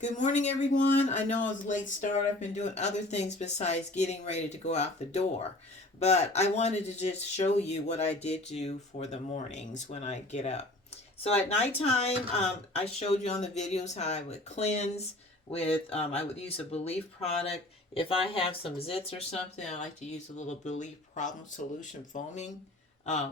Good morning, everyone. I know I was a late start. I've been doing other things besides getting ready to go out the door. But I wanted to just show you what I did do for the mornings when I get up. So at nighttime, I showed you on the videos how I would cleanse I would use a Belief product. If I have some zits or something, I like to use a little Belief Problem Solution foaming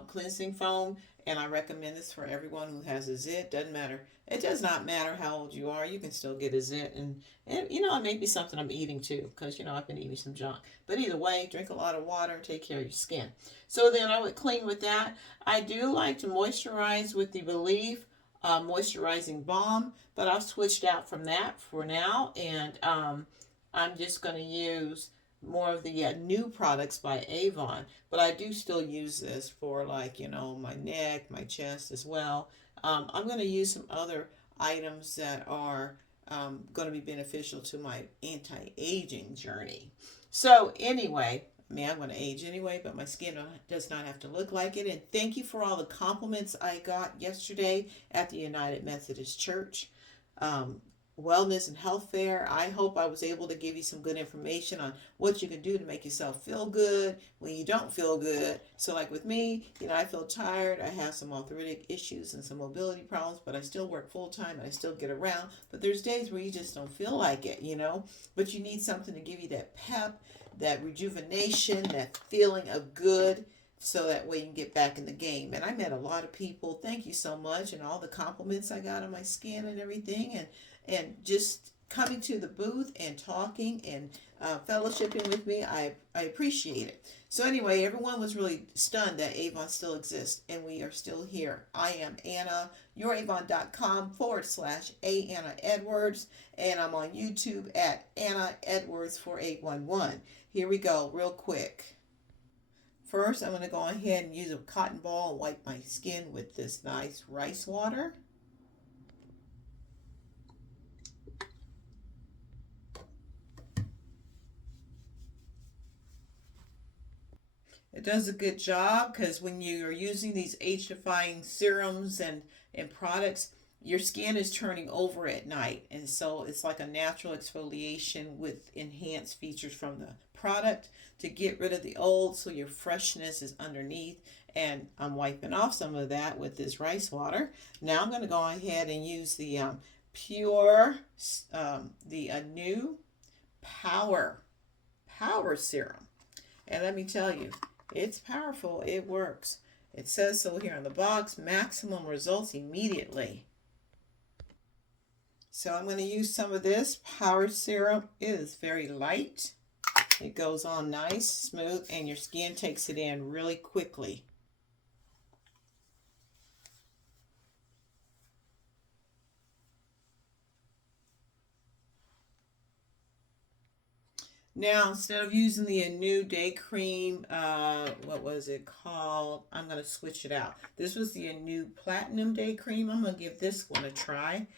cleansing foam. And I recommend this for everyone who has a zit. Doesn't matter. It does not matter how old you are. You can still get a zit, and it may be something I'm eating too, because I've been eating some junk. But either way, drink a lot of water and take care of your skin. So then I would clean with that. I do like to moisturize with the Believe moisturizing balm, but I've switched out from that for now, and I'm just going to use more of the new products by Avon, but I do still use this for my neck, my chest as well. I'm going to use some other items that are going to be beneficial to my anti-aging journey. So anyway, I'm going to age anyway, but my skin does not have to look like it. And thank you for all the compliments I got yesterday at the United Methodist Church. Um, Wellness and health fair. I hope I was able to give you some good information on what you can do to make yourself feel good when you don't feel good. So, like with me, I feel tired. I have some arthritic issues and some mobility problems, but I still work full time and I still get around. But there's days where you just don't feel like it. But you need something to give you that pep, that rejuvenation, that feeling of good, so that way you can get back in the game. And I met a lot of people. Thank you so much, and all the compliments I got on my skin and everything, and just coming to the booth and talking and fellowshipping with me. I appreciate it. So anyway, everyone was really stunned that Avon still exists and we are still here. I am Anna, youravon.com/A Anna Edwards, and I'm on YouTube at Anna Edwards 4811. Here we go, real quick. First, I'm going to go ahead and use a cotton ball and wipe my skin with this nice rice water. It does a good job because when you are using these age-defying serums and products, your skin is turning over at night. And so it's like a natural exfoliation with enhanced features from the product to get rid of the old so your freshness is underneath. And I'm wiping off some of that with this rice water. Now I'm going to go ahead and use the Pure, the new Power Serum. And let me tell you, it's powerful. It works. It says so here on the box. Maximum results immediately. So I'm going to use some of this Power Serum. It is very light. It goes on nice, smooth, and your skin takes it in really quickly. Now, instead of using the new day cream, what was it called? I'm going to switch it out. This was the new platinum day cream. I'm going to give this one a try.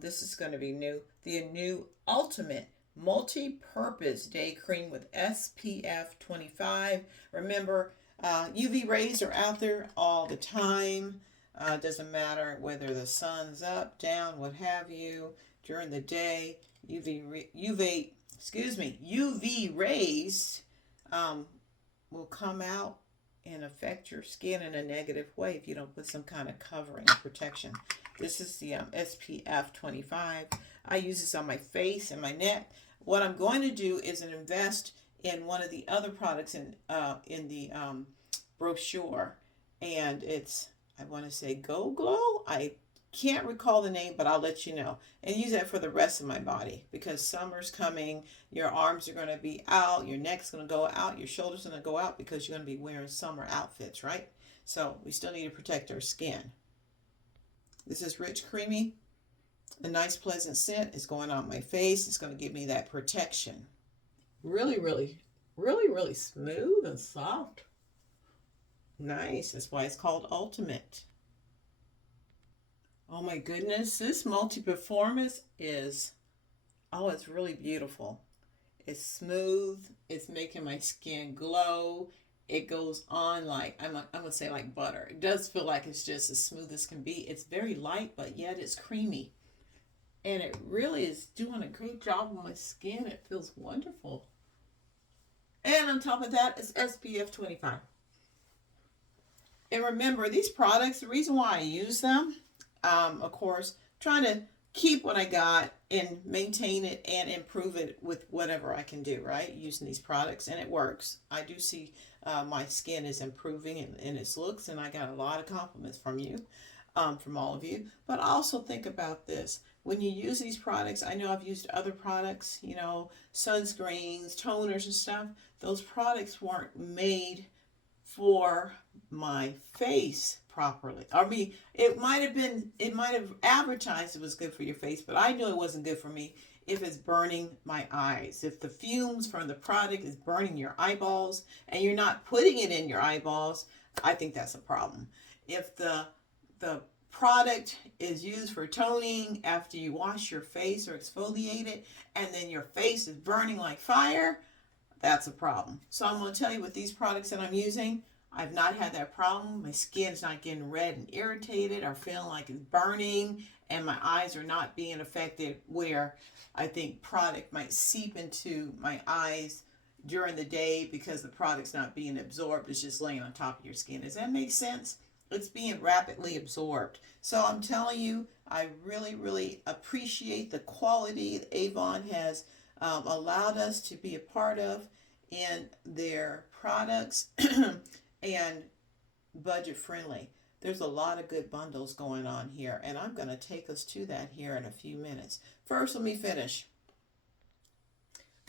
This is going to be new. The new ultimate multi-purpose day cream with SPF 25. Remember, UV rays are out there all the time. Doesn't matter whether the sun's up, down, what have you, during the day. UV rays will come out and affect your skin in a negative way if you don't put some kind of covering protection. This is the SPF 25. I use this on my face and my neck. What I'm going to do is invest in one of the other products in the brochure, and it's, I want to say, Go Glow. I can't recall the name, but I'll let you know. And use that for the rest of my body because summer's coming. Your arms are going to be out, your neck's going to go out, your shoulders are going to go out because you're going to be wearing summer outfits, right? So we still need to protect our skin. This is Rich Creamy. A nice pleasant scent is going on my face. It's going to give me that protection. Really, really, really, really smooth and soft. Nice. That's why it's called Ultimate. Oh my goodness, this multi-performance is, oh, it's really beautiful. It's smooth. It's making my skin glow. It goes on like, I'm gonna say like butter. It does feel like it's just as smooth as can be. It's very light, but yet it's creamy. And it really is doing a great job on my skin. It feels wonderful. And on top of that, it's SPF 25. And remember, these products, the reason why I use them, of course, trying to keep what I got and maintain it and improve it with whatever I can do, right? Using these products, and it works. I do see my skin is improving in its looks, and I got a lot of compliments from you, from all of you. But also think about this. When you use these products, I know I've used other products, sunscreens, toners, and stuff. Those products weren't made for my face properly. I mean, it might have advertised it was good for your face, but I knew it wasn't good for me if it's burning my eyes. If the fumes from the product is burning your eyeballs and you're not putting it in your eyeballs, I think that's a problem. If the product is used for toning after you wash your face or exfoliate it and then your face is burning like fire, that's a problem. So I'm going to tell you with these products that I'm using, I've not had that problem. My skin's not getting red and irritated or feeling like it's burning, and my eyes are not being affected where I think product might seep into my eyes during the day because the product's not being absorbed. It's just laying on top of your skin. Does that make sense? It's being rapidly absorbed. So I'm telling you, I really, really appreciate the quality that Avon has allowed us to be a part of in their products and budget friendly. There's a lot of good bundles going on here, and I'm going to take us to that here in a few minutes. First, let me finish.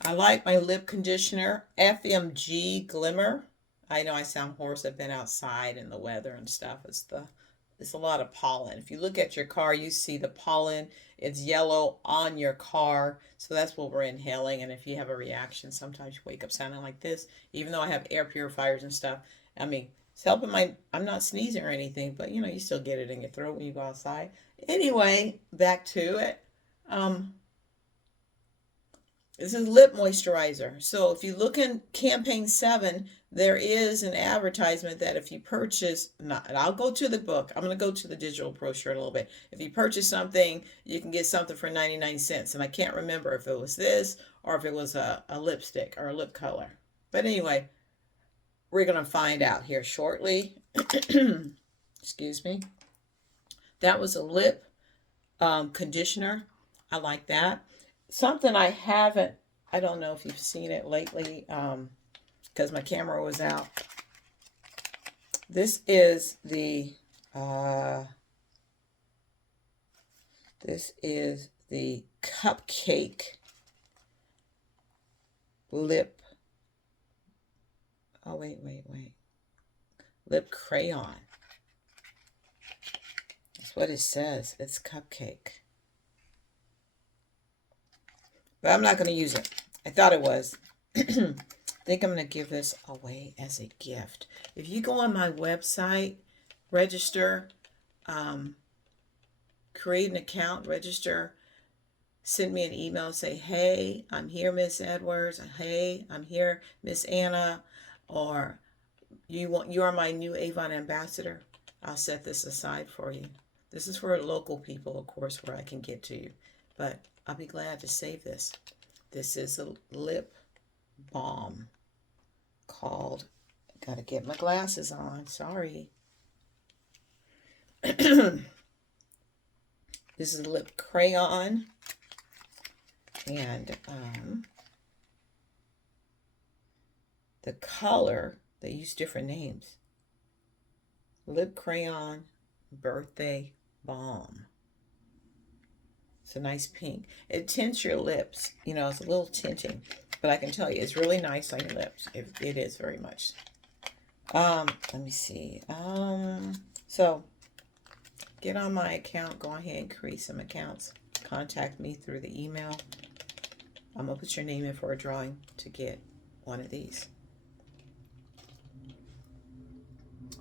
I like my lip conditioner, FMG Glimmer. I know I sound hoarse. I've been outside in the weather and stuff. It's a lot of pollen. If you look at your car, you see the pollen. It's yellow on your car. So that's what we're inhaling. And if you have a reaction, sometimes you wake up sounding like this. Even though I have air purifiers and stuff. I mean, it's helping I'm not sneezing or anything, but you still get it in your throat when you go outside. Anyway, back to it. This is lip moisturizer. So if you look in campaign 7, there is an advertisement that if you purchase, and I'll go to the book. I'm going to go to the digital brochure in a little bit. If you purchase something, you can get something for 99 cents. And I can't remember if it was this or if it was a lipstick or a lip color. But anyway, we're going to find out here shortly. Excuse me. That was a lip conditioner. I like that. Something I don't know if you've seen it lately, because my camera was out. This is the Cupcake lip. Oh, wait. Lip crayon. That's what it says. It's Cupcake. But I'm not going to use it. I thought it was. I think I'm going to give this away as a gift. If you go on my website, register, create an account, register, send me an email and say, hey, I'm here, Miss Edwards. Hey, I'm here, Miss Anna. Or you are my new Avon ambassador. I'll set this aside for you. This is for local people, of course, where I can get to you. But I'll be glad to save this. This is a lip balm called, gotta get my glasses on, sorry. This is lip crayon. And the color, they use different names. Lip crayon birthday balm. It's a nice pink. It tints your lips. It's a little tinting. But I can tell you, it's really nice on your lips. It is very much. Let me see. So, get on my account. Go ahead and create some accounts. Contact me through the email. I'm going to put your name in for a drawing to get one of these.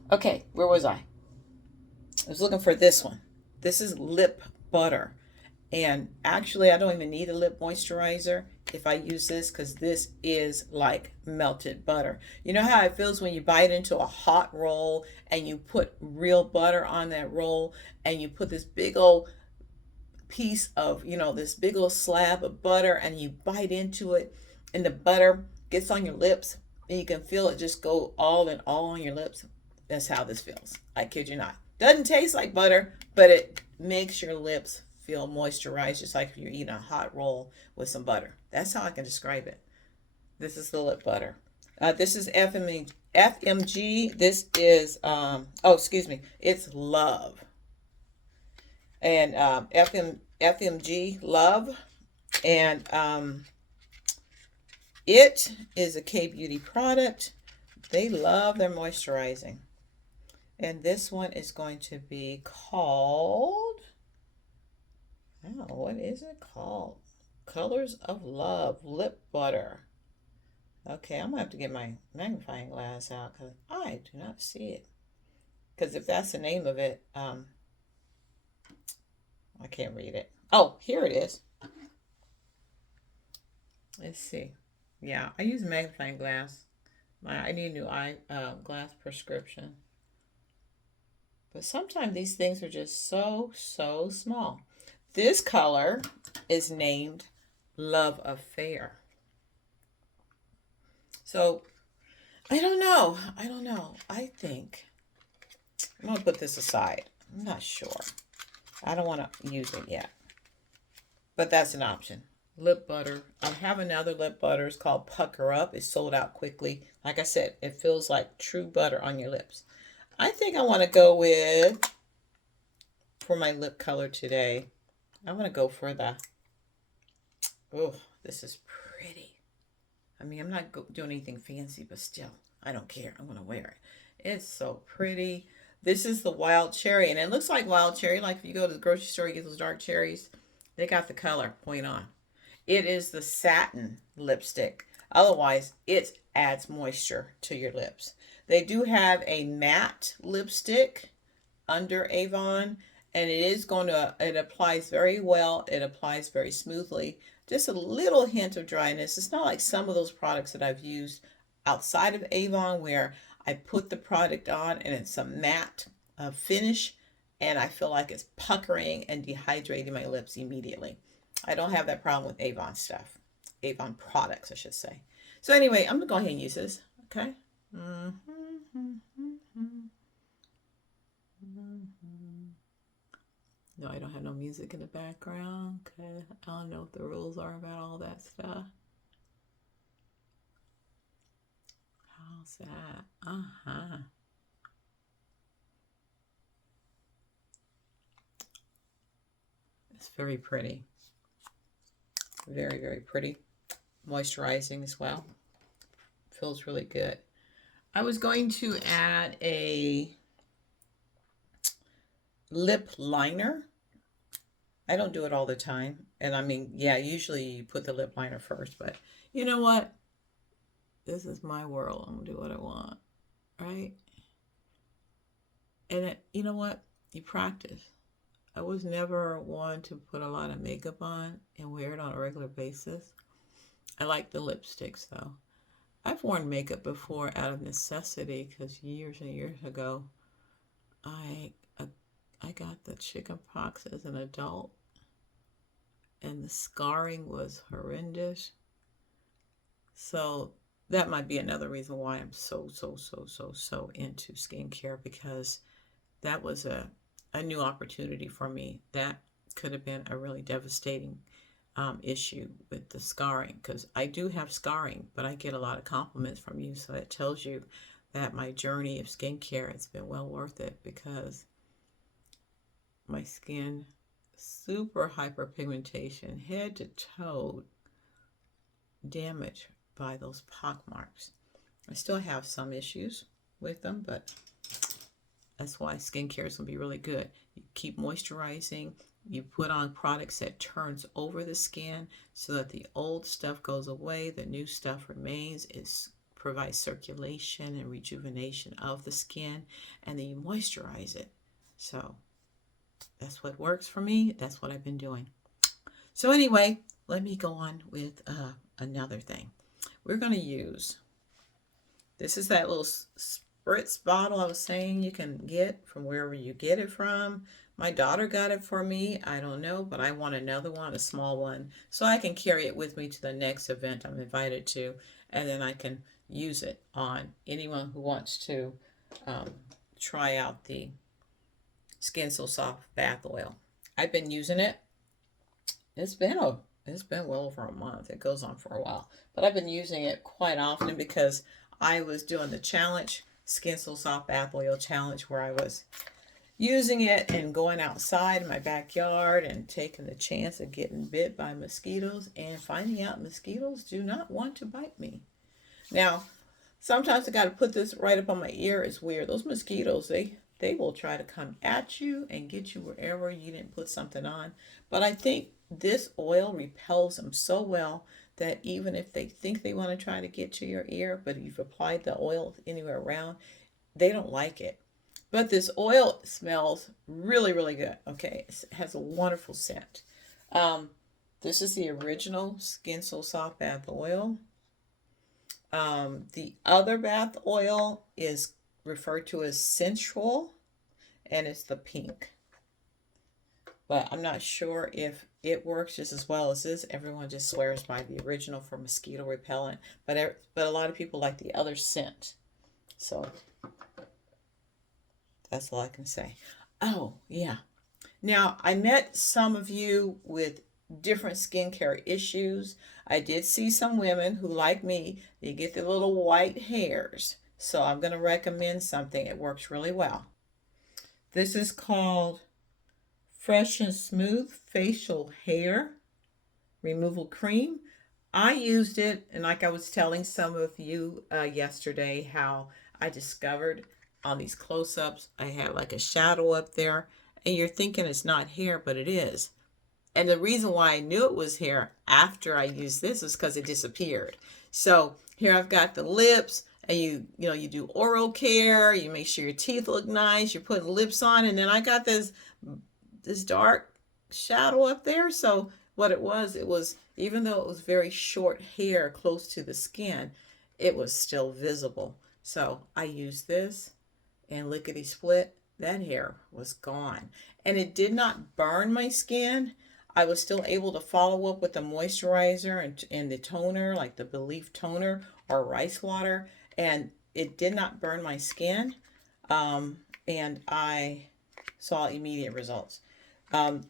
Okay, where was I? I was looking for this one. This is lip butter. And actually, I don't even need a lip moisturizer if I use this, because this is like melted butter. You know how it feels when you bite into a hot roll and you put real butter on that roll and you put this big old piece of, this big old slab of butter, and you bite into it, and the butter gets on your lips, and you can feel it just go all on your lips. That's how this feels. I kid you not. Doesn't taste like butter, but it makes your lips feel moisturized, just like you're eating a hot roll with some butter. That's how I can describe it. This is the lip butter. This is FMG. This is, excuse me, it's Love. And FMG Love. And it is a K-Beauty product. They love their moisturizing. And this one is going to be called, what is it called? Colors of Love Lip Butter. Okay, I'm going to have to get my magnifying glass out because I do not see it. Because if that's the name of it, I can't read it. Oh, here it is. Let's see. Yeah, I use a magnifying glass. I need a new glass prescription. But sometimes these things are just so small. This color is named Love Affair. So, I don't know. I think I'm going to put this aside. I'm not sure. I don't want to use it yet. But that's an option. Lip butter. I have another lip butter. It's called Pucker Up. It's sold out quickly. Like I said, it feels like true butter on your lips. I think I want to go with, for my lip color today, I want to go for the, this is pretty. I mean, I'm not doing anything fancy, but still, I don't care. I'm going to wear it. It's so pretty. This is the Wild Cherry, and it looks like wild cherry. Like if you go to the grocery store, you get those dark cherries. They got the color point on. It is the satin lipstick. Otherwise, it adds moisture to your lips. They do have a matte lipstick under Avon, and it applies very well. It applies very smoothly. Just a little hint of dryness. It's not like some of those products that I've used outside of Avon where I put the product on and it's a matte finish, and I feel like it's puckering and dehydrating my lips immediately. I don't have that problem with Avon stuff. Avon products, I should say. So anyway, I'm going to go ahead and use this. Okay. No, I don't have no music in the background. Okay. I don't know what the rules are about all that stuff. How's that? It's very pretty. Very, very pretty. Moisturizing as well. Feels really good. I was going to add a lip liner. I don't do it all the time. And I mean, yeah, usually you put the lip liner first, but you know what? This is my world. I'm going to do what I want. Right? And you know what? You practice. I was never one to put a lot of makeup on and wear it on a regular basis. I like the lipsticks though. I've worn makeup before out of necessity because years and years ago, I got the chicken pox as an adult, and the scarring was horrendous. So that might be another reason why I'm so into skincare, because that was a new opportunity for me. That could have been a really devastating issue with the scarring, because I do have scarring, but I get a lot of compliments from you, so it tells you that my journey of skincare has been well worth it, because my skin, super hyperpigmentation, head to toe, damaged by those pock marks. I still have some issues with them, but that's why skincare is going to be really good. You keep moisturizing. You put on products that turns over the skin so that the old stuff goes away, the new stuff remains. It provides circulation and rejuvenation of the skin, and then you moisturize it. So that's what works for me. That's what I've been doing. So anyway, let me go on with another thing. We're going to use, this is that little spritz bottle I was saying you can get from wherever you get it from. My daughter got it for me. I don't know, but I want another one, a small one, so I can carry it with me to the next event I'm invited to, and then I can use it on anyone who wants to um, try out the Skin So Soft bath oil. I've been using it. It's been a it's been well over a month. It goes on for a while, but I've been using it quite often because I was doing the challenge, Skin So Soft bath oil challenge, where I was using it and going outside in my backyard and taking the chance of getting bit by mosquitoes and finding out mosquitoes do not want to bite me. Now, sometimes I got to put this right up on my ear. It's weird. Those mosquitoes, they will try to come at you and get you wherever you didn't put something on. But I think this oil repels them so well that even if they think they want to try to get to your ear, but you've applied the oil anywhere around, they don't like it. But this oil smells really, really good. Okay, it has a wonderful scent. Um, this is the original Skin So Soft bath oil. The other bath oil is referred to as Sensual, and it's the pink. But I'm not sure if it works just as well as this. Everyone just swears by the original for mosquito repellent, but a lot of people like the other scent. So that's all I can say. Oh, yeah. Now, I met some of you with different skincare issues. I did see some women who, like me, they get the little white hairs. So I'm going to recommend something. It works really well. This is called Fresh and Smooth Facial Hair Removal Cream. I used it, and like I was telling some of you yesterday, how I discovered on these close-ups, I had like a shadow up there, and you're thinking it's not hair, but it is. And the reason why I knew it was hair after I used this is because it disappeared. So here I've got the lips, and you do oral care, you make sure your teeth look nice, you're putting lips on, and then I got this dark shadow up there. So what it was even though it was very short hair close to the skin, it was still visible. So I used this and lickety split, that hair was gone. And it did not burn my skin. I was still able to follow up with the moisturizer and the toner, like the Belif toner or rice water, and it did not burn my skin. And I saw immediate results. Um,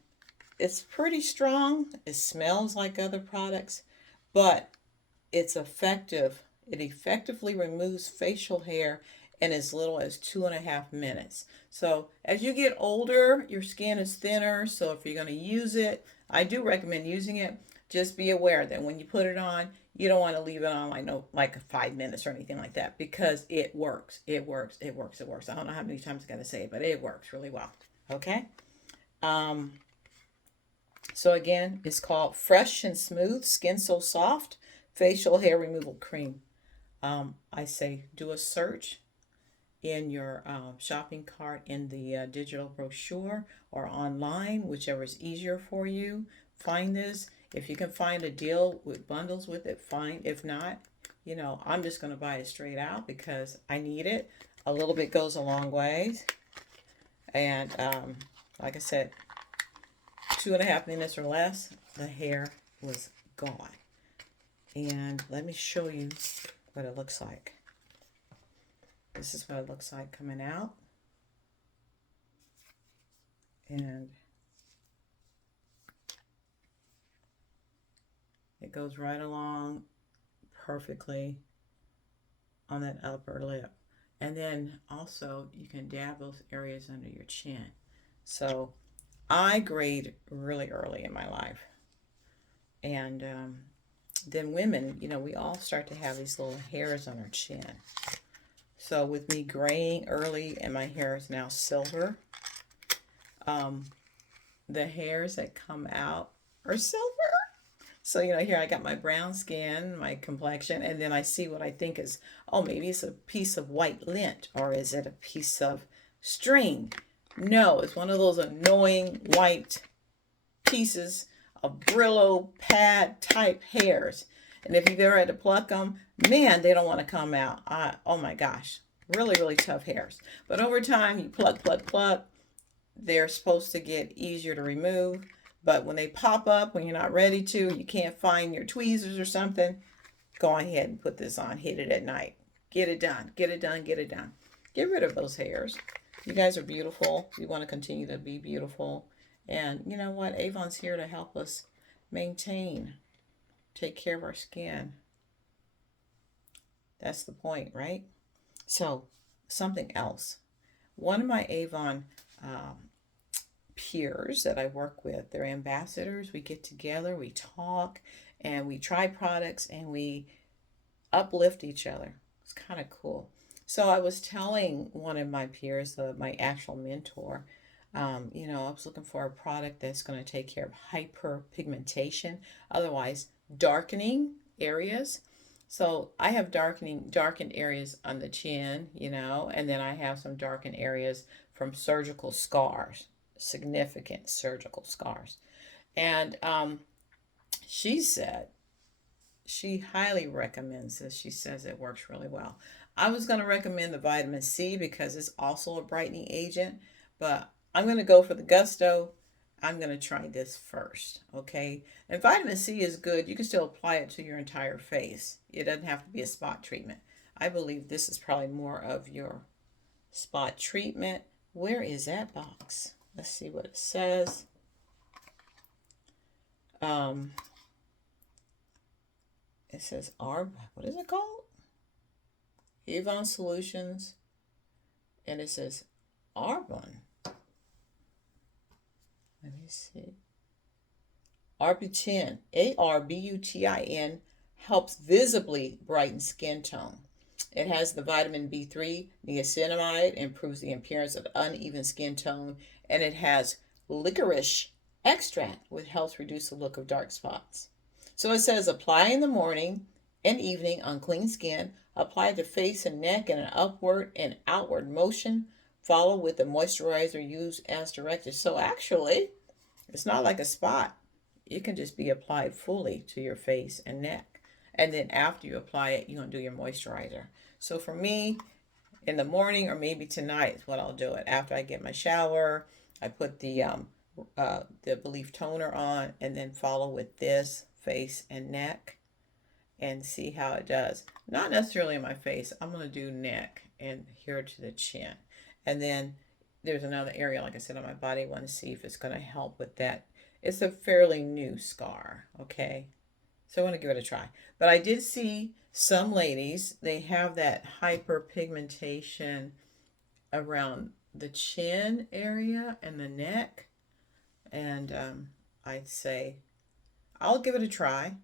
it's pretty strong. It smells like other products, but it's effective. It effectively removes facial hair in as little as 2.5 minutes. So as you get older, your skin is thinner. So if you're going to use it, I do recommend using it. Just be aware that when you put it on, you don't want to leave it on like 5 minutes or anything like that, because it works. It works. It works. It works. I don't know how many times I got to say it, but it works really well. Okay. Um, so again, it's called Fresh and Smooth Skin So Soft Facial Hair Removal Cream. I say do a search in your shopping cart, in the digital brochure, or online, whichever is easier for you. Find this. If you can find a deal with bundles with it, fine. If not, I'm just going to buy it straight out because I need it. A little bit goes a long ways. And like I said, 2.5 minutes or less, the hair was gone. And let me show you what it looks like. This is what it looks like coming out. And it goes right along perfectly on that upper lip. And then also you can dab those areas under your chin. So I grade really early in my life. And then women, we all start to have these little hairs on our chin. So with me graying early and my hair is now silver, the hairs that come out are silver. So, here I got my brown skin, my complexion, and then I see what I think is, oh, maybe it's a piece of white lint, or is it a piece of string? No, it's one of those annoying white pieces of Brillo pad type hairs. And if you've ever had to pluck them, man, they don't want to come out. Oh my gosh, really, really tough hairs. But over time, you pluck, they're supposed to get easier to remove. But when they pop up, when you're not ready to, you can't find your tweezers or something, go ahead and put this on. Hit it at night. Get it done. Get it done. Get it done. Get rid of those hairs. You guys are beautiful. You want to continue to be beautiful. And you know what? Avon's here to help us maintain, take care of our skin. That's the point, right? So, something else. One of my Avon peers that I work with, they're ambassadors. We get together, we talk, and we try products and we uplift each other. It's kind of cool. So I was telling one of my peers, my actual mentor, I was looking for a product that's going to take care of hyperpigmentation, otherwise darkening areas. So I have darkened areas on the chin, and then I have some darkened areas from surgical scars, significant surgical scars. And she said she highly recommends this. She says it works really well. I was going to recommend the vitamin C because it's also a brightening agent, but I'm going to go for the gusto. I'm going to try this first, okay? And vitamin C is good. You can still apply it to your entire face. It doesn't have to be a spot treatment. I believe this is probably more of your spot treatment. Where is that box? Let's see what it says. It says what is it called? Avon Solutions. And it says Arbon. Let me see. Arbutin, Arbutin, helps visibly brighten skin tone. It has the vitamin B3, niacinamide, improves the appearance of uneven skin tone, and it has licorice extract, which helps reduce the look of dark spots. So it says apply in the morning and evening on clean skin. Apply to face and neck in an upward and outward motion. Follow with the moisturizer used as directed. So actually, it's not like a spot. It can just be applied fully to your face and neck. And then after you apply it, you're going to do your moisturizer. So for me, in the morning or maybe tonight is what I'll do it. After I get my shower, I put the Belif toner on and then follow with this face and neck and see how it does. Not necessarily in my face. I'm going to do neck and here to the chin. And then there's another area, like I said, on my body. I want to see if it's going to help with that. It's a fairly new scar, okay? So I want to give it a try. But I did see some ladies, they have that hyperpigmentation around the chin area and the neck. And I'd say, I'll give it a try,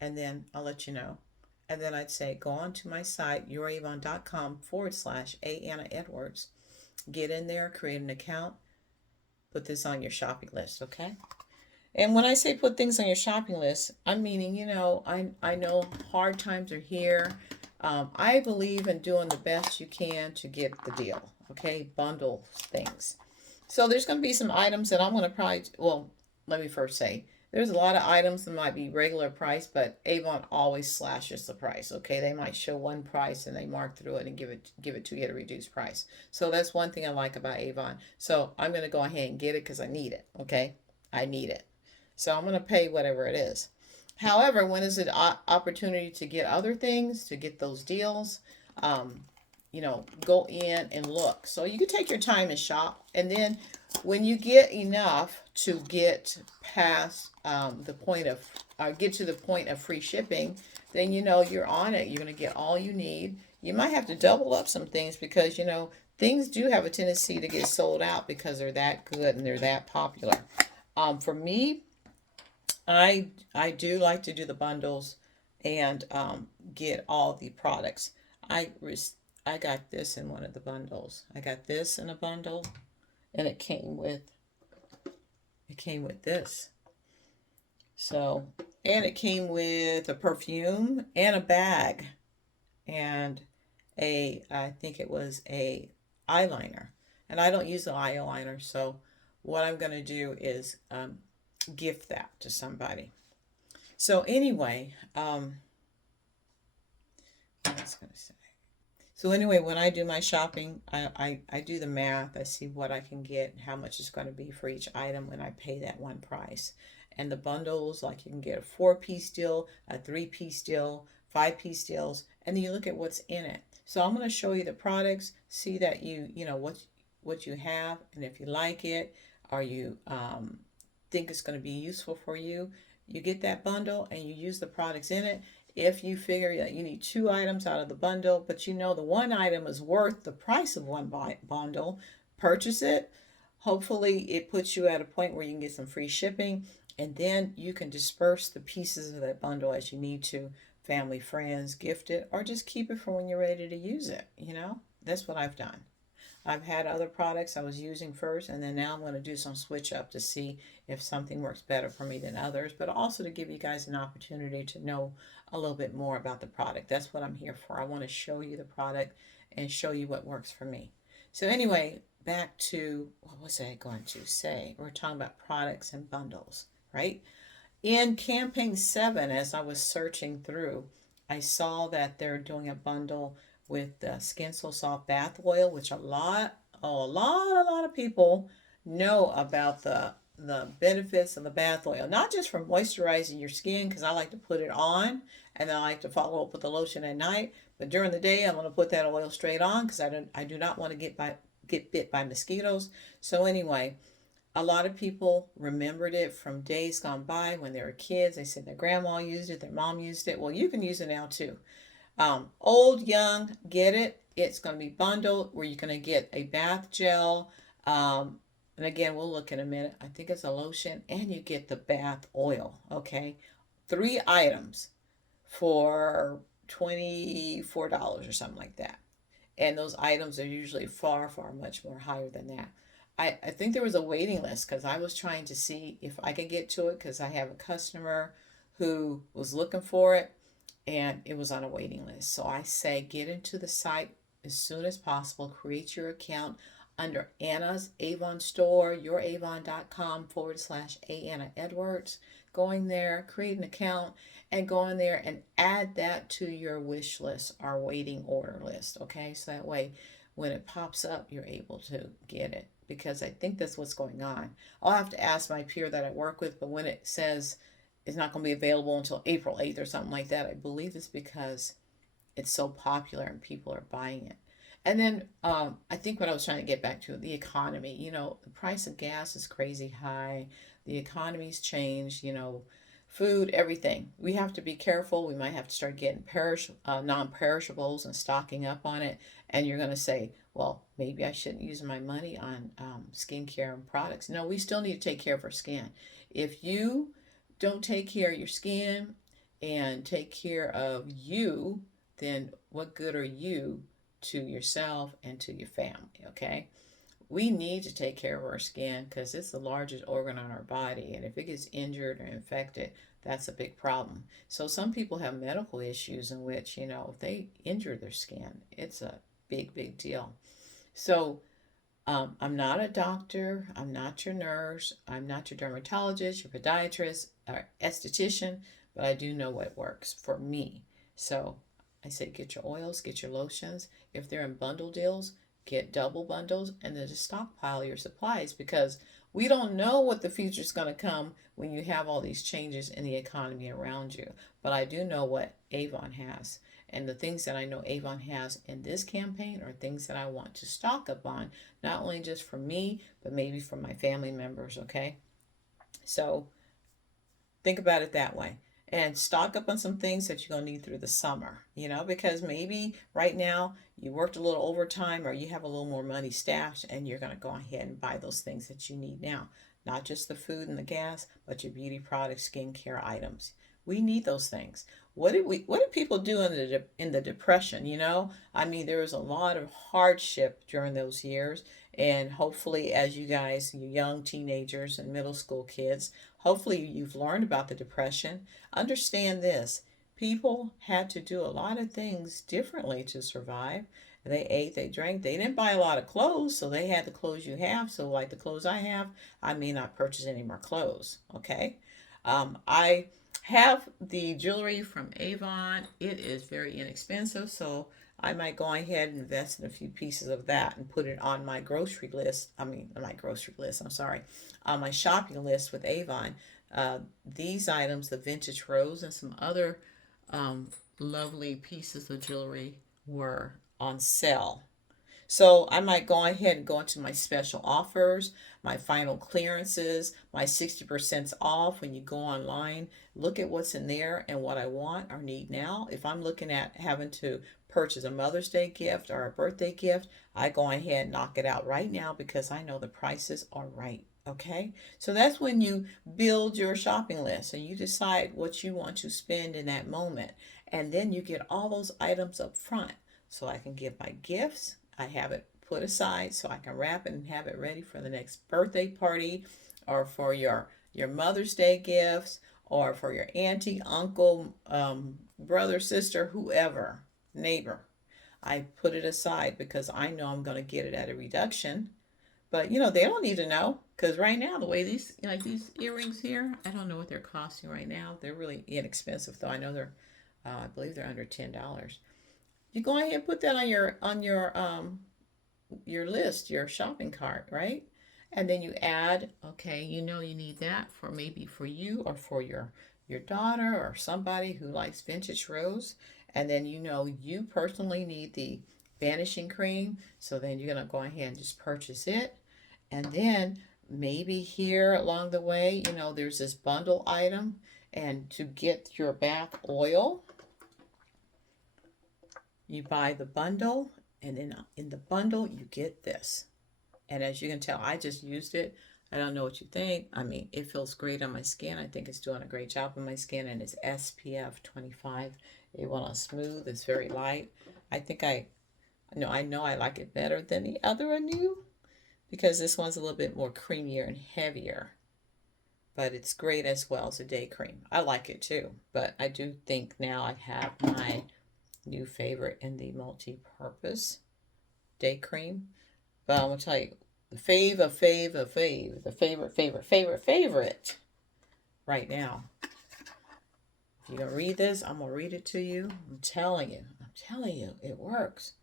and then I'll let you know. And then I'd say, go on to my site, youravon.com/AAnnaEdwards. Get in there, create an account, put this on your shopping list, okay? And when I say put things on your shopping list, I'm meaning, I know hard times are here. I believe in doing the best you can to get the deal, okay? Bundle things. So there's going to be some items that I'm going to probably, let me first say, there's a lot of items that might be regular price, but Avon always slashes the price, okay? They might show one price and they mark through it and give it to you at a reduced price. So that's one thing I like about Avon. So I'm going to go ahead and get it because I need it, okay? I need it. So I'm going to pay whatever it is. However, when is it opportunity to get other things, to get those deals, go in and look. So you can take your time and shop. And then when you get enough to get past get to the point of free shipping, then you're on it. You're going to get all you need. You might have to double up some things because, things do have a tendency to get sold out because they're that good and they're that popular. For me, I do like to do the bundles and get all the products. I got this in one of the bundles. I got this in a bundle, and it came with this. So, and it came with a perfume and a bag and I think it was a eyeliner. And I don't use the eyeliner, so what I'm going to do is gift that to somebody. So anyway, what I was going to say. So anyway, when I do my shopping, I do the math. I see what I can get, how much it's going to be for each item when I pay that one price. And the bundles, like you can get a 4-piece deal, a 3-piece deal, 5-piece deals, and then you look at what's in it. So I'm going to show you the products, see that you know what you have, and if you like it, or you think it's going to be useful for you, you get that bundle and you use the products in it. If you figure that you need 2 items out of the bundle, but you know the one item is worth the price of one bundle, purchase it. Hopefully, it puts you at a point where you can get some free shipping, and then you can disperse the pieces of that bundle as you need to. Family, friends, gift it, or just keep it for when you're ready to use it. That's what I've done. I've had other products I was using first, and then now I'm going to do some switch up to see if something works better for me than others, but also to give you guys an opportunity to know a little bit more about the product. That's what I'm here for. I want to show you the product and show you what works for me. So, anyway, back to what was I going to say? We're talking about products and bundles, right? In campaign 7, as I was searching through, I saw that they're doing a bundle with the Skin So Soft bath oil, which a lot of people know about the benefits of the bath oil, not just for moisturizing your skin, because I like to put it on and then I like to follow up with the lotion at night. But during the day, I'm going to put that oil straight on because I do not want to get bit by mosquitoes. So anyway, a lot of people remembered it from days gone by when they were kids. They said their grandma used it, their mom used it. Well, you can use it now too. Old, young, get it. It's going to be bundled where you're going to get a bath gel. And again, we'll look in a minute. I think it's a lotion, and you get the bath oil. Okay. 3 items for $24 or something like that. And those items are usually far, far much more higher than that. I think there was a waiting list because I was trying to see if I could get to it because I have a customer who was looking for it and it was on a waiting list. So I say get into the site as soon as possible, create your account under Anna's Avon store, youravon.com/A Anna Edwards. Going there, create an account, and go in there and add that to your wish list, our waiting order list. Okay, so that way when it pops up, you're able to get it because I think that's what's going on. I'll have to ask my peer that I work with, but when it says it's not going to be available until April 8th or something like that, I believe it's because it's so popular and people are buying it. And then I think what I was trying to get back to the economy. The price of gas is crazy high. The economy's changed. Food, everything. We have to be careful. We might have to start getting non-perishables and stocking up on it. And you're going to say, well, maybe I shouldn't use my money on skincare and products. No, we still need to take care of our skin. If you don't take care of your skin and take care of you, then what good are you to yourself and to your family? Okay, we need to take care of our skin because it's the largest organ on our body, and if it gets injured or infected, that's a big problem. So some people have medical issues in which, if they injure their skin, it's a big deal. So I'm not a doctor, I'm not your nurse, I'm not your dermatologist, your podiatrist, or esthetician, but I do know what works for me. So I say get your oils, get your lotions. If they're in bundle deals, get double bundles and then just stockpile your supplies because we don't know what the future is going to come when you have all these changes in the economy around you. But I do know what Avon has. And the things that I know Avon has in this campaign are things that I want to stock up on, not only just for me, but maybe for my family members, okay? So think about it that way. And stock up on some things that you're going to need through the summer, because maybe right now you worked a little overtime or you have a little more money stashed and you're going to go ahead and buy those things that you need now. Not just the food and the gas, but your beauty products, skincare items. We need those things. What did people do in the depression, I mean, there was a lot of hardship during those years, and hopefully as you guys, you young teenagers and middle school kids, hopefully you've learned about the depression. Understand this. People had to do a lot of things differently to survive. They ate, they drank, they didn't buy a lot of clothes, so they had the clothes you have. So, like the clothes I have, I may not purchase any more clothes. Okay. I have the jewelry from Avon. It is very inexpensive, so I might go ahead and invest in a few pieces of that and put it on my grocery list. I mean, my grocery list, I'm sorry, on my shopping list with Avon. These items, the vintage rose and some other um, lovely pieces of jewelry, were on sale. So I might go ahead and go into my special offers, my final clearances, my 60% off. When you go online, look at what's in there and what I want or need now. If I'm looking at having to purchase a Mother's Day gift or a birthday gift, I go ahead and knock it out right now because I know the prices are right. Okay, so that's when you build your shopping list and you decide what you want to spend in that moment. And then you get all those items up front so I can give my gifts. I have it put aside so I can wrap it and have it ready for the next birthday party or for your Mother's Day gifts or for your auntie, uncle, brother, sister, whoever, neighbor. I put it aside because I know I'm going to get it at a reduction. But they don't need to know because right now the way these like these earrings here, I don't know what they're costing right now. They're really inexpensive though. I know they're, I believe they're under $10. You go ahead and put that on your list, your shopping cart, right? And then you add, okay, you need that for maybe for you or for your daughter or somebody who likes vintage rose. And then you personally need the vanishing cream, so then you're gonna go ahead and just purchase it. And then maybe here along the way, there's this bundle item, and to get your back oil, you buy the bundle, and then in the bundle, you get this. And as you can tell, I just used it. I don't know what you think. I mean, it feels great on my skin. I think it's doing a great job on my skin, and it's SPF 25. It went on smooth. It's very light. I think I know I like it better than the other one new because this one's a little bit more creamier and heavier. But it's great as well as a day cream. I like it too. But I do think now I have my new favorite in the multi-purpose day cream. But I'm gonna tell you, the fave of fave of fave, the favorite right now. If you're gonna read this, I'm gonna read it to you. I'm telling you, it works.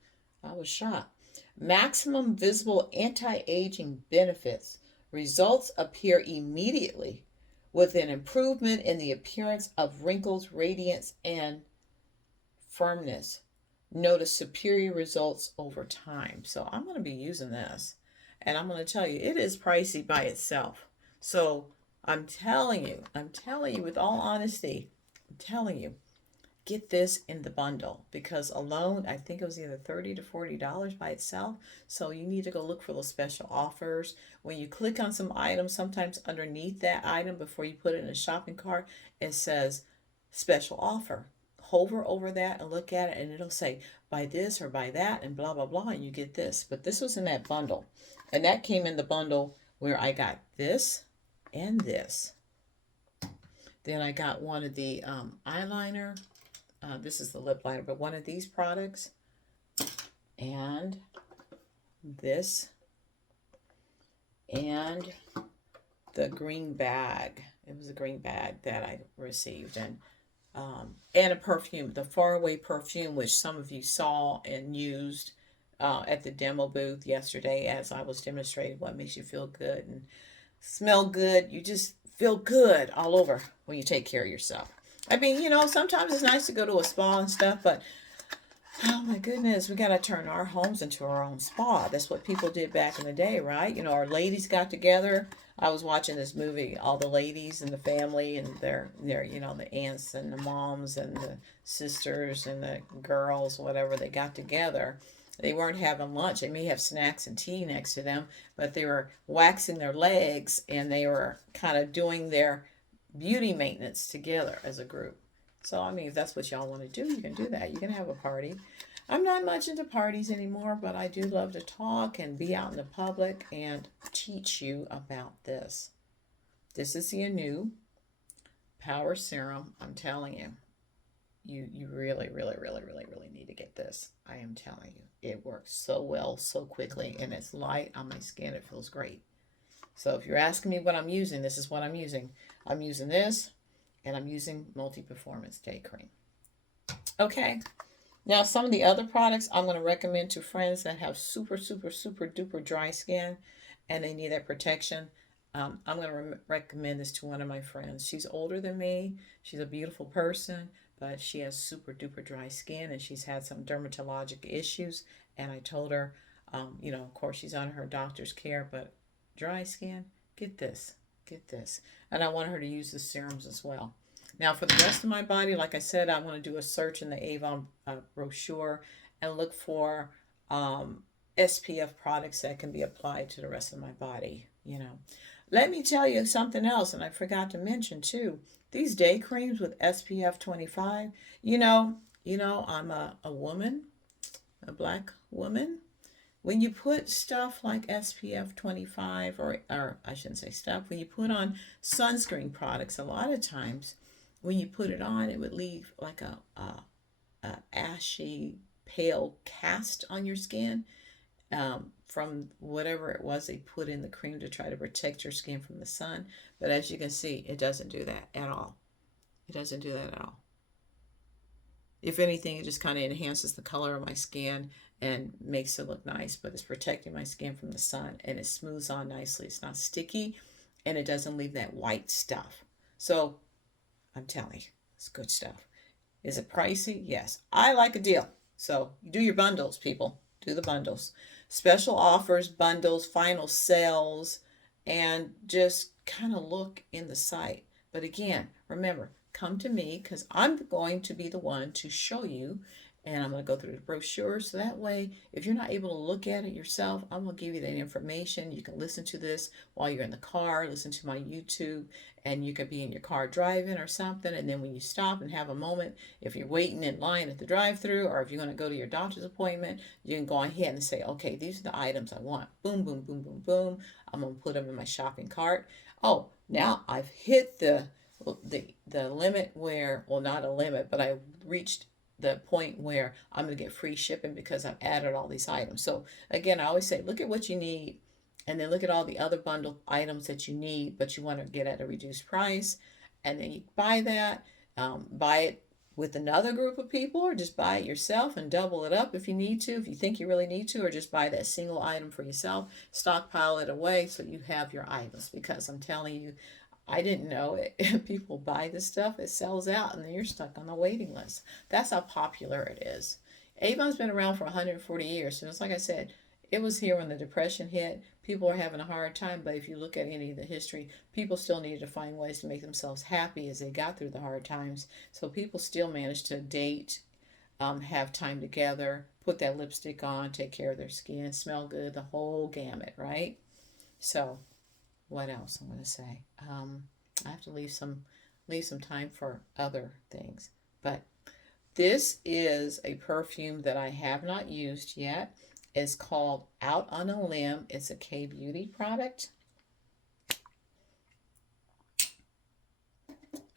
I was shocked. Maximum visible anti-aging benefits. Results appear immediately with an improvement in the appearance of wrinkles, radiance, and firmness. Notice superior results over time. So I'm going to be using this, and I'm going to tell you it is pricey by itself. So I'm telling you with all honesty, I'm telling you, get this in the bundle because alone I think it was either $30 to $40 by itself. So you need to go look for those special offers. When you click on some items, sometimes underneath that item before you put it in a shopping cart, it says special offer. Hover over that and look at it, and it'll say buy this or buy that and blah blah blah, and you get this. But this was in that bundle, and that came in the bundle where I got this and this. Then I got one of the eyeliner. This is the lip liner, but one of these products, and this, and the green bag. It was a green bag that I received, and a perfume, the Faraway perfume, which some of you saw and used at the demo booth yesterday as I was demonstrating what makes you feel good and smell good. You just feel good all over when you take care of yourself. I mean, sometimes it's nice to go to a spa and stuff, but oh my goodness, we got to turn our homes into our own spa. That's what people did back in the day, right? Our ladies got together. I was watching this movie, all the ladies and the family and their the aunts and the moms and the sisters and the girls, whatever, they got together. They weren't having lunch. They may have snacks and tea next to them, but they were waxing their legs and they were kind of doing their beauty maintenance together as a group. So, I mean, if that's what y'all want to do, you can do that. You can have a party. I'm not much into parties anymore, but I do love to talk and be out in the public and teach you about this. This is the new Power Serum. I'm telling you, you really, really, really, really, really need to get this. I am telling you, it works so well, so quickly, and it's light on my skin. It feels great. So if you're asking me what I'm using, this is what I'm using. I'm using this, and I'm using Multi-Performance Day Cream. Okay. Now, some of the other products I'm going to recommend to friends that have super, super, super duper dry skin and they need that protection. I'm going to recommend this to one of my friends. She's older than me. She's a beautiful person, but she has super duper dry skin and she's had some dermatologic issues. And I told her, of course, she's on her doctor's care, but dry skin, get this, get this. And I want her to use the serums as well. Now, for the rest of my body, like I said, I want to do a search in the Avon brochure and look for SPF products that can be applied to the rest of my body. Let me tell you something else, and I forgot to mention too. These day creams with SPF 25, I'm a woman, a black woman. When you put stuff like SPF 25, or I shouldn't say stuff, when you put on sunscreen products, a lot of times when you put it on, it would leave like a ashy, pale cast on your skin from whatever it was they put in the cream to try to protect your skin from the sun. But as you can see, it doesn't do that at all. It doesn't do that at all. If anything, it just kind of enhances the color of my skin and makes it look nice, but it's protecting my skin from the sun and it smooths on nicely. It's not sticky and it doesn't leave that white stuff. So I'm telling you, it's good stuff. Is it pricey? Yes. I like a deal. So do your bundles, people. Do the bundles. Special offers, bundles, final sales, and just kind of look in the site. But again, remember, come to me because I'm going to be the one to show you and I'm going to go through the brochure so that way if you're not able to look at it yourself, I'm going to give you that information. You can listen to this while you're in the car, listen to my YouTube, and you could be in your car driving or something, and then when you stop and have a moment, if you're waiting in line at the drive-through or if you're going to go to your doctor's appointment, you can go ahead and say, okay, these are the items I want. Boom, boom, boom, boom, boom. I'm going to put them in my shopping cart. Oh, now I've hit the limit where, well, not a limit, but I reached the point where I'm going to get free shipping because I've added all these items. So again, I always say, look at what you need and then look at all the other bundle items that you need, but you want to get at a reduced price. And then you buy that, buy it with another group of people or just buy it yourself and double it up if you need to, if you think you really need to, or just buy that single item for yourself, stockpile it away so you have your items because I'm telling you, I didn't know it. People buy this stuff, it sells out, and then you're stuck on the waiting list. That's how popular it is. Avon's been around for 140 years. So it's like I said, it was here when the Depression hit. People are having a hard time, but if you look at any of the history, people still needed to find ways to make themselves happy as they got through the hard times. So people still managed to date, have time together, put that lipstick on, take care of their skin, smell good, the whole gamut, right? So what else I'm going to say? I have to leave some time for other things. But this is a perfume that I have not used yet. It's called Out on a Limb. It's a K Beauty product.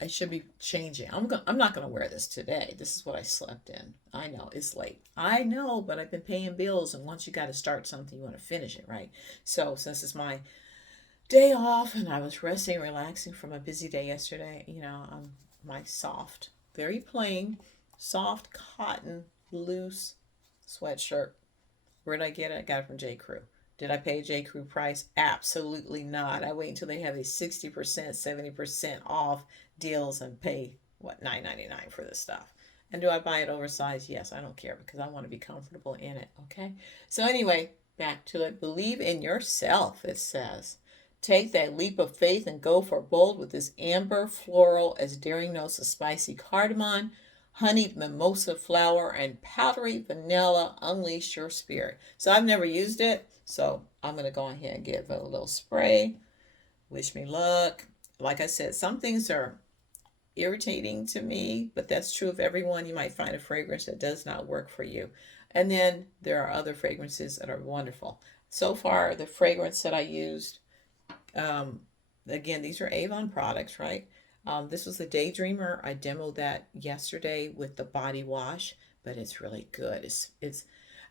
I should be changing. I'm not going to wear this today. This is what I slept in. I know it's late. I know, but I've been paying bills, and once you got to start something, you want to finish it, right? So since it's my day off and I was resting, relaxing from a busy day yesterday, my soft, very plain, soft cotton, loose sweatshirt. Where did I get it? I got it from J. Crew. Did I pay J. Crew price? Absolutely not. I wait until they have a 60%, 70% off deals and pay, what, $9.99 for this stuff. And do I buy it oversized? Yes, I don't care because I want to be comfortable in it, okay? So anyway, back to it. Believe in yourself, it says. Take that leap of faith and go for bold with this amber floral as daring notes of spicy cardamom, honeyed mimosa flower, and powdery vanilla. Unleash your spirit. So I've never used it, so I'm going to go ahead and give it a little spray. Wish me luck. Like I said, some things are irritating to me, but that's true of everyone. You might find a fragrance that does not work for you. And then there are other fragrances that are wonderful. So far, the fragrance that I used, again, these are Avon products, right? This was the Daydreamer. I demoed that yesterday with the body wash, but it's really good. It's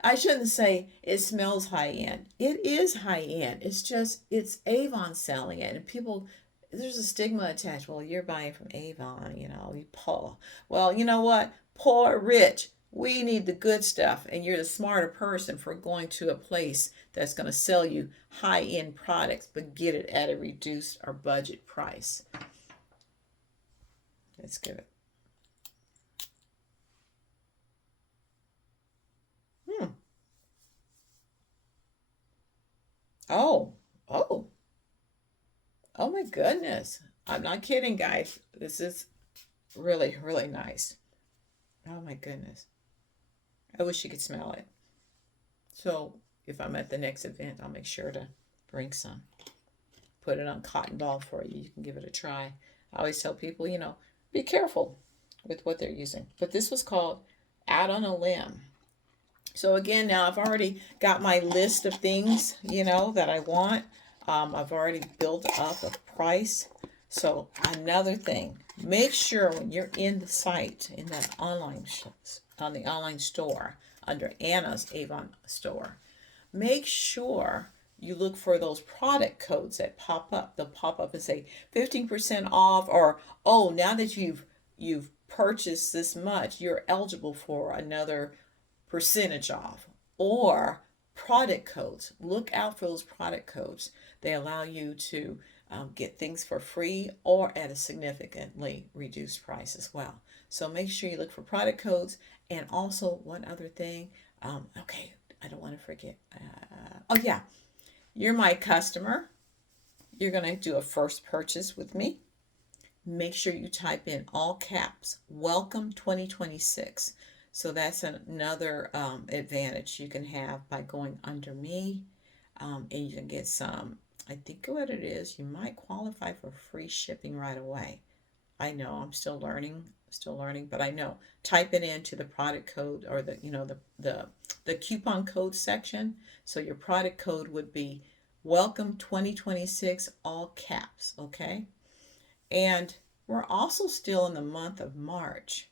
I shouldn't say it smells high end. It is high end. It's Avon selling it, and people, there's a stigma attached. Well, you're buying from Avon, you poor. Well, you know what? Poor rich. We need the good stuff, and you're the smarter person for going to a place that's going to sell you high end products, but get it at a reduced or budget price. Let's give it. Hmm. Oh, oh, oh my goodness. I'm not kidding, guys. This is really, really nice. Oh my goodness. I wish you could smell it. So if I'm at the next event, I'll make sure to bring some. Put it on cotton ball for you. You can give it a try. I always tell people, be careful with what they're using. But this was called Out on a Limb. So again, now I've already got my list of things, that I want. I've already built up a price. So another thing, make sure when you're in the site, in that on the online store, under Anna's Avon store, make sure you look for those product codes that pop up. They'll pop up and say 15% off, or oh, now that you've purchased this much, you're eligible for another percentage off, or product codes. Look out for those product codes. They allow you to get things for free or at a significantly reduced price as well. So make sure you look for product codes. And also, one other thing, okay, I don't want to forget. Oh, yeah, you're my customer. You're going to do a first purchase with me. Make sure you type in all caps, welcome 2026. So that's another advantage you can have by going under me. And you can get some, I think what it is, you might qualify for free shipping right away. I know I'm still learning, but I know. Type it into the product code, or the coupon code section. So your product code would be welcome 2026, all caps, okay? And we're also still in the month of March.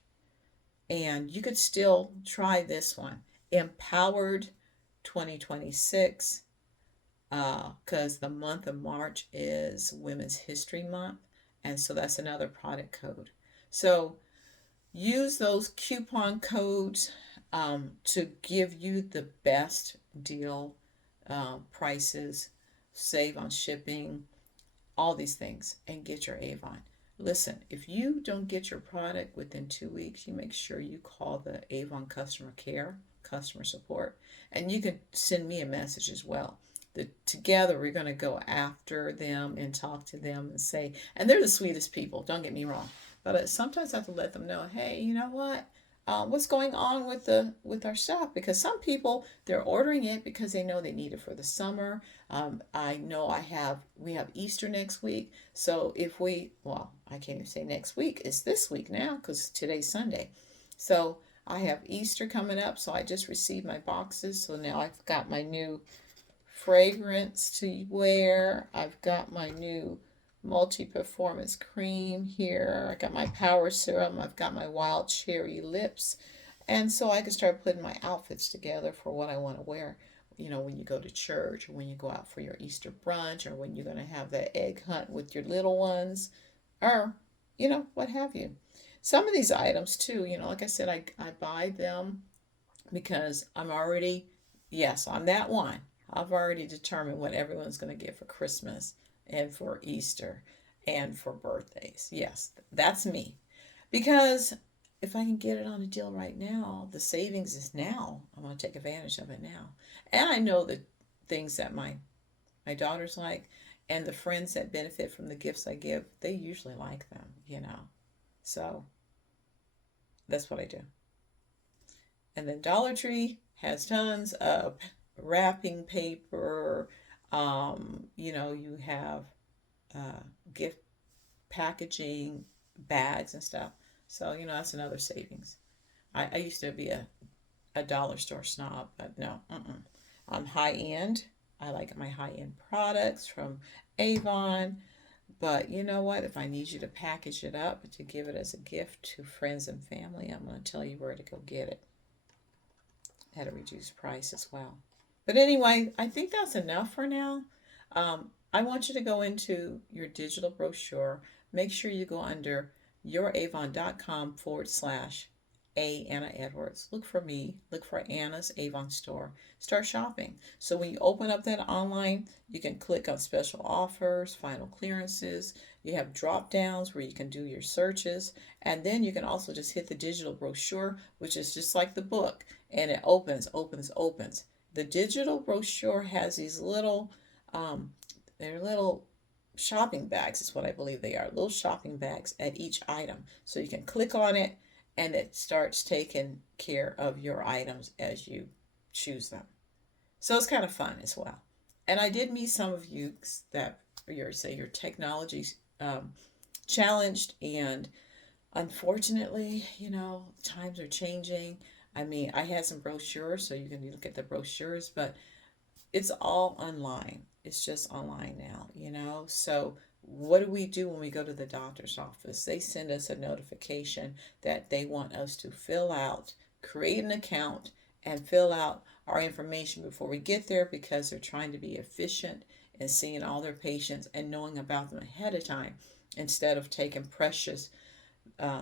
And you could still try this one, Empowered 2026, because the month of March is Women's History Month. And so that's another product code. So use those coupon codes to give you the best deal, prices, save on shipping, all these things, and get your Avon. Listen, if you don't get your product within 2 weeks, you make sure you call the Avon customer care, customer support, and you can send me a message as well. Together, we're going to go after them and talk to them and say, and they're the sweetest people, don't get me wrong, but sometimes I have to let them know, hey, you know what? What's going on with our stuff? Because some people, they're ordering it because they know they need it for the summer. I know we have Easter next week. So I can't even say next week. It's this week now because today's Sunday. So I have Easter coming up. So I just received my boxes. So now I've got my new fragrance to wear. I've got my new multi-performance cream here. I got my power serum. I've got my wild cherry lips. And so I can start putting my outfits together for what I want to wear, when you go to church, or when you go out for your Easter brunch, or when you're going to have that egg hunt with your little ones, or, what have you. Some of these items too, like I said, I buy them because yes, I'm that one. I've already determined what everyone's going to get for Christmas and for Easter and for birthdays. Yes, that's me. Because if I can get it on a deal right now, the savings is now. I'm going to take advantage of it now. And I know the things that my daughters like, and the friends that benefit from the gifts I give, they usually like them. So that's what I do. And then Dollar Tree has tons of wrapping paper. You have gift packaging, bags and stuff. So, that's another savings. I used to be a dollar store snob, but no, I'm high end. I like my high end products from Avon. But you know what? If I need you to package it up to give it as a gift to friends and family, I'm going to tell you where to go get it at a reduced price as well. But anyway, I think that's enough for now. I want you to go into your digital brochure. Make sure you go under youravon.com/Avon Anna Edwards. Look for me. Look for Anna's Avon Store. Start shopping. So when you open up that online, you can click on special offers, final clearances. You have drop downs where you can do your searches. And then you can also just hit the digital brochure, which is just like the book. And it opens. The digital brochure has these little, um, they're little shopping bags, is what I believe they are. Little shopping bags at each item. So you can click on it and it starts taking care of your items as you choose them. So it's kind of fun as well. And I did meet some of you that you're technology um, challenged, and unfortunately, times are changing. I mean, I had some brochures, so you can look at the brochures, but it's all online. It's just online now. So what do we do when we go to the doctor's office? They send us a notification that they want us to create an account, and fill out our information before we get there, because they're trying to be efficient in seeing all their patients and knowing about them ahead of time, instead of taking precious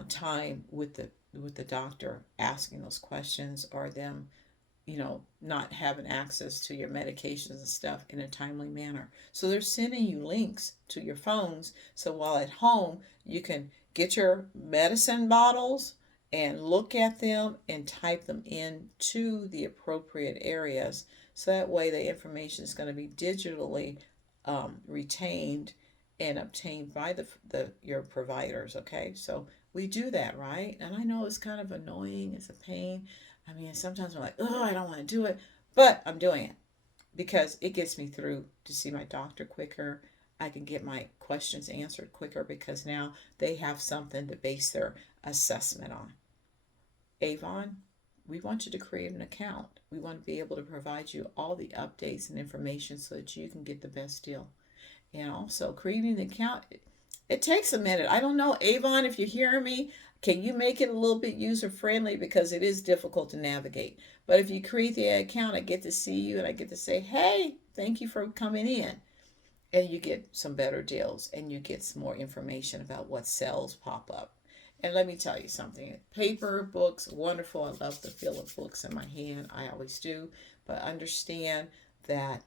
time with the doctor asking those questions, or them not having access to your medications and stuff in a timely manner. So they're sending you links to your phones. So while at home, you can get your medicine bottles and look at them and type them into the appropriate areas. So that way, the information is going to be digitally retained and obtained by your providers. Okay, so we do that, right? And I know it's kind of annoying. It's a pain. I mean, sometimes I'm like, oh, I don't want to do it, but I'm doing it because it gets me through to see my doctor quicker. I can get my questions answered quicker because now they have something to base their assessment on. Avon, we want you to create an account. We want to be able to provide you all the updates and information so that you can get the best deal. And also, creating the account, it takes a minute. I don't know, Avon, if you're hearing me, can you make it a little bit user friendly, because it is difficult to navigate. But if you create the account, I get to see you and I get to say, hey, thank you for coming in. And you get some better deals, and you get some more information about what sales pop up. And let me tell you something, paper books, wonderful. I love the feel of books in my hand. I always do. But understand that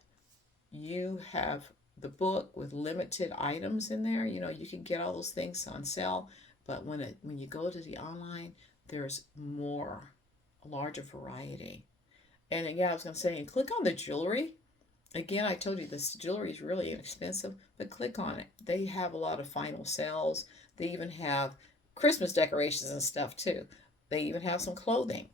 you have the book with limited items in there. You can get all those things on sale, but when you go to the online, there's more, a larger variety. And yeah, I was gonna say, and click on the jewelry. Again, I told you this jewelry is really inexpensive, but click on it. They have a lot of final sales. They even have Christmas decorations and stuff too. They even have some clothing.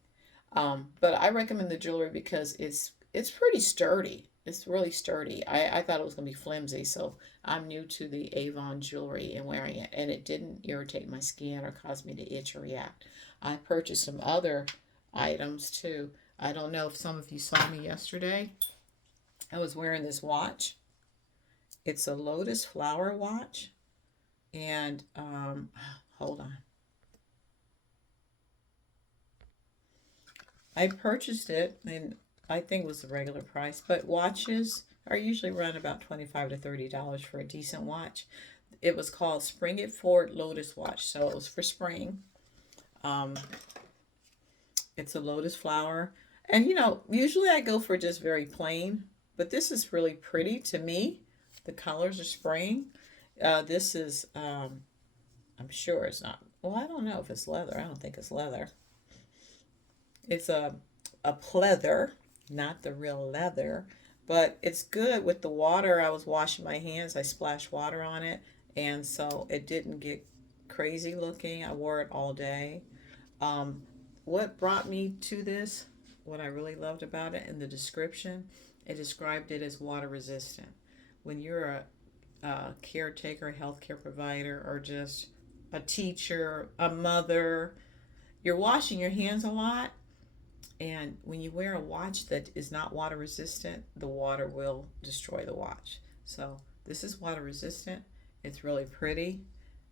But I recommend the jewelry because it's pretty sturdy. It's really sturdy. I thought it was going to be flimsy, so I'm new to the Avon jewelry and wearing it, and it didn't irritate my skin or cause me to itch or react. I purchased some other items too. I don't know if some of you saw me yesterday. I was wearing this watch. It's a lotus flower watch, and hold on. I purchased it, and I think it was the regular price, but watches are usually run about $25 to $30 for a decent watch. It was called Spring It Forward Lotus Watch, so it was for spring. Um, it's a lotus flower, and usually I go for just very plain, but this is really pretty to me. The colors are spring. This is, I'm sure it's not. Well, I don't know if it's leather. I don't think it's leather. It's a pleather, not the real leather, but it's good with the water. I was washing my hands. I splashed water on it, and so it didn't get crazy looking. I wore it all day. Um, what brought me to this, what I really loved about it in the description, it described it as water resistant. When you're a caretaker, a healthcare provider, or just a teacher, a mother, you're washing your hands a lot, and when you wear a watch that is not water resistant, the water will destroy the watch. So this is water resistant. It's really pretty,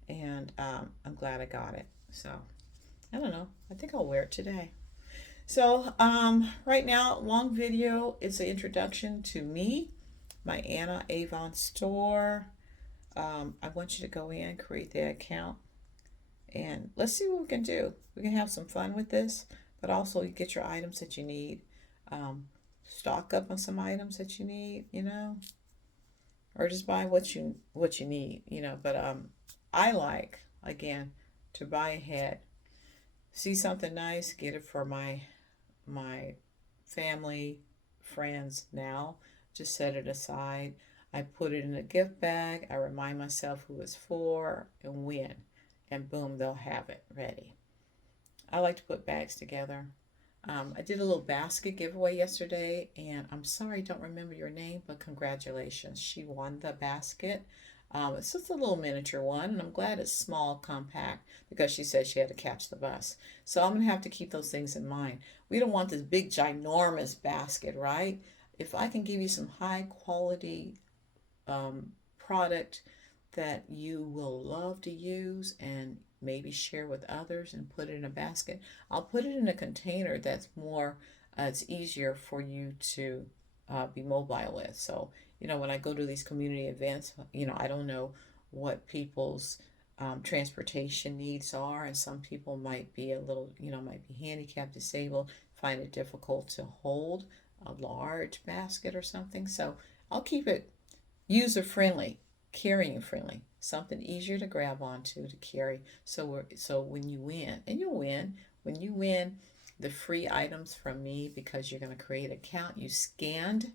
and I'm glad I got it. So I don't know. I think I'll wear it today. So right now, long video. It's an introduction to me, my Anna Avon store. I want you to go in, create the account, And let's see what we can do. We can have some fun with this, but also you get your items that you need. Um, Stock up on some items that you need, or just buy what you need, But I like, again, to buy ahead. See something nice, get it for my family, friends now. Just set it aside. I put it in a gift bag. I remind myself who it's for and when. And boom, they'll have it ready. I like to put bags together. I did a little basket giveaway yesterday, and I'm sorry I don't remember your name, but congratulations. She won the basket. It's just a little miniature one, and I'm glad it's small, compact, because she said she had to catch the bus. So I'm going to have to keep those things in mind. We don't want this big, ginormous basket, right? If I can give you some high quality product that you will love to use and maybe share with others and put it in a basket, I'll put it in a container that's more, it's easier for you to be mobile with. So, when I go to these community events, I don't know what people's transportation needs are, and some people might be a little, might be handicapped, disabled, find it difficult to hold a large basket or something. So I'll keep it user friendly, carrying friendly, something easier to grab onto to carry. So when you win, and you'll win, when you win the free items from me, because you're going to create an account, you scanned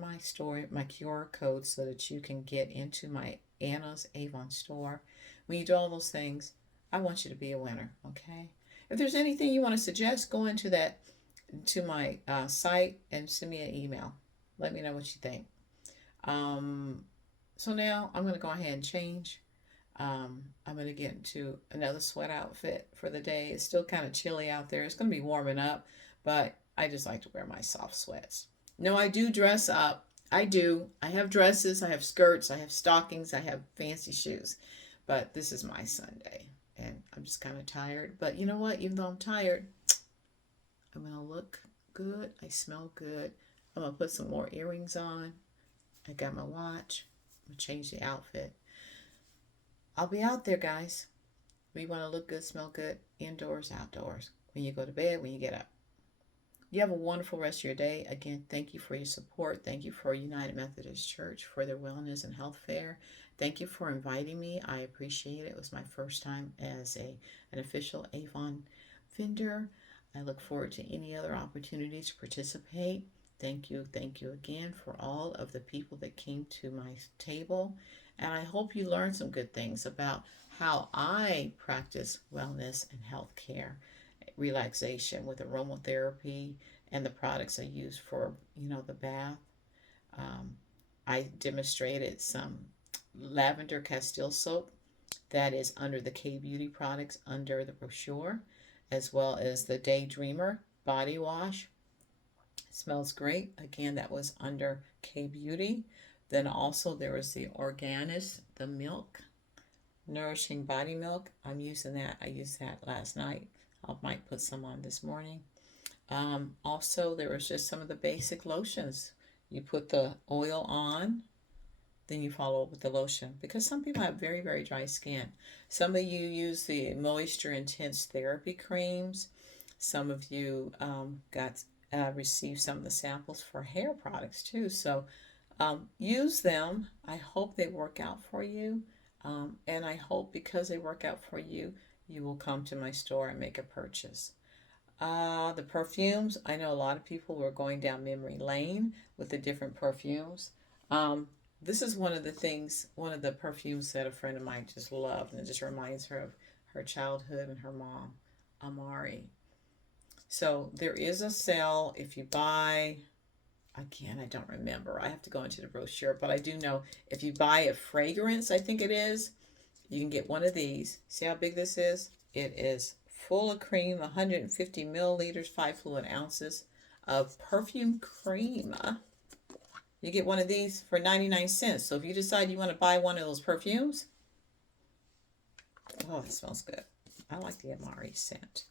my store, my QR code, so that you can get into my Anna's Avon store. When you do all those things, I want you to be a winner. Okay. If there's anything you want to suggest, go to my site and send me an email. Let me know what you think. So now I'm going to go ahead and change. I'm going to get into another sweat outfit for the day. It's still kind of chilly out there. It's going to be warming up, but I just like to wear my soft sweats. No, I do dress up. I do. I have dresses, I have skirts, I have stockings, I have fancy shoes. But this is my Sunday, and I'm just kind of tired. But you know what? Even though I'm tired, I'm going to look good. I smell good. I'm going to put some more earrings on. I got my watch. I'm going to change the outfit. I'll be out there, guys. We want to look good, smell good, indoors, outdoors. When you go to bed, when you get up. You have a wonderful rest of your day. Again, thank you for your support. Thank you for United Methodist Church for their wellness and health fair. Thank you for inviting me. I appreciate it. It was my first time as an official Avon vendor. I look forward to any other opportunities to participate. Thank you again for all of the people that came to my table. And I hope you learned some good things about how I practice wellness and health care, relaxation with aromatherapy, and the products I use for, the bath. I demonstrated some lavender Castile soap that is under the K Beauty products under the brochure, as well as the Daydreamer body wash. It smells great. Again, that was under K Beauty. Then also there was the Organis, the milk, nourishing body milk. I'm using that. I used that last night. I might put some on this morning. Also, there was just some of the basic lotions. You put the oil on, then you follow up with the lotion, because some people have very, very dry skin. Some of you use the Moisture Intense Therapy creams. Some of you received some of the samples for hair products too. So use them. I hope they work out for you. And I hope because they work out for you, you will come to my store and make a purchase. The perfumes, I know a lot of people were going down memory lane with the different perfumes. This is one of the perfumes that a friend of mine just loved, and it just reminds her of her childhood and her mom, Amari. So there is a sale if you buy, again, I don't remember. I have to go into the brochure, but I do know if you buy a fragrance, I think it is, you can get one of these. See how big this is? It is full of cream, 150 milliliters, 5 fluid ounces of perfume cream. You get one of these for 99 cents. So if you decide you want to buy one of those perfumes, oh, it smells good. I like the Amari scent.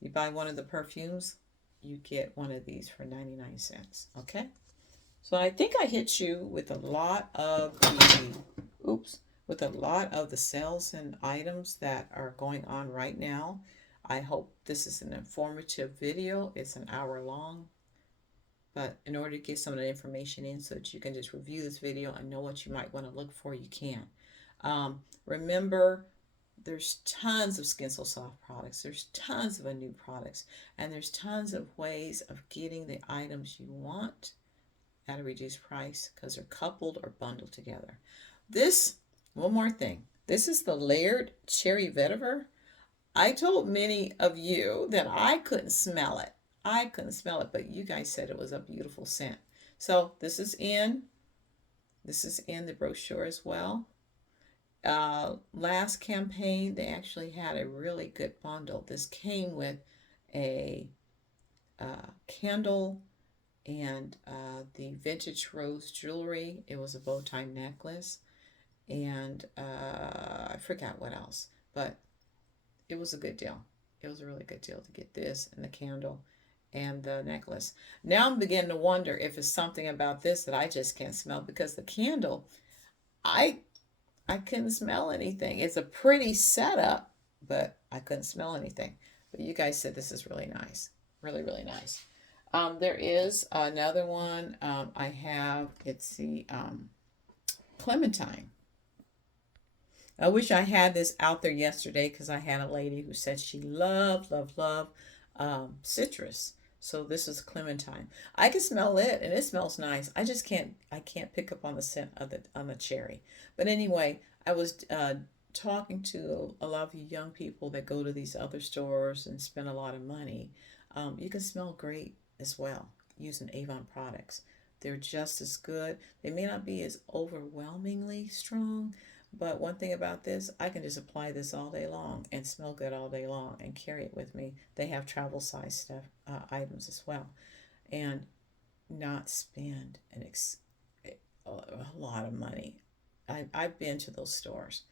You buy one of the perfumes, you get one of these for 99 cents. Okay? So I think I hit you with a lot of with a lot of the sales and items that are going on right now. I hope this is an informative video. It's an hour long, but in order to get some of the information in so that you can just review this video and know what you might want to look for, you can. Remember, there's tons of Skin So Soft products. There's tons of new products. And there's tons of ways of getting the items you want at a reduced price because they're coupled or bundled together. This, one more thing. This is the Layered Cherry Vetiver. I told many of you that I couldn't smell it. I couldn't smell it, but you guys said it was a beautiful scent. So this is in the brochure as well. Last campaign, they actually had a really good bundle. This came with a candle and the vintage rose jewelry. It was a bow tie necklace, and I forgot what else, but it was a good deal. It was a really good deal to get this and the candle and the necklace. Now I'm beginning to wonder if it's something about this that I just can't smell, because the candle, I couldn't smell anything. It's a pretty setup, but I couldn't smell anything. But you guys said this is really nice. Really, really nice. There is another one I have. It's the Clementine. I wish I had this out there yesterday because I had a lady who said she loved citrus. So this is Clementine. I can smell it and it smells nice. I just can't pick up on the scent of the cherry. But anyway, I was talking to a lot of you young people that go to these other stores and spend a lot of money. You can smell great as well using Avon products. They're just as good. They may not be as overwhelmingly strong, but one thing about this, I can just apply this all day long and smell good all day long and carry it with me. They have travel size stuff items as well, and not spend a lot of money. I've been to those stores.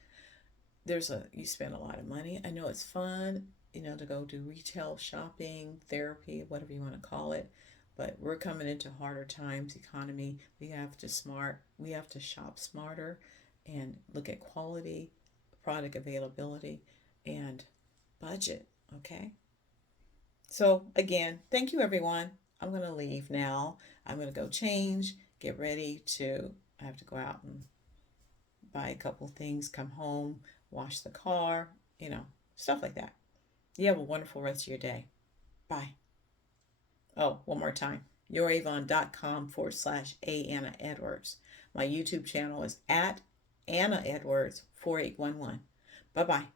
You spend a lot of money. I know it's fun, to go do retail shopping, therapy, whatever you want to call it. But we're coming into harder times, economy. We have to shop smarter and look at quality, product availability, and budget, okay? So again, thank you everyone. I'm going to leave now. I'm going to go change, get ready I have to go out and buy a couple things, come home, wash the car, stuff like that. You have a wonderful rest of your day. Bye. Oh, one more time. youravon.com/A Anna Edwards. My YouTube channel is at Anna Edwards 4811. Bye bye.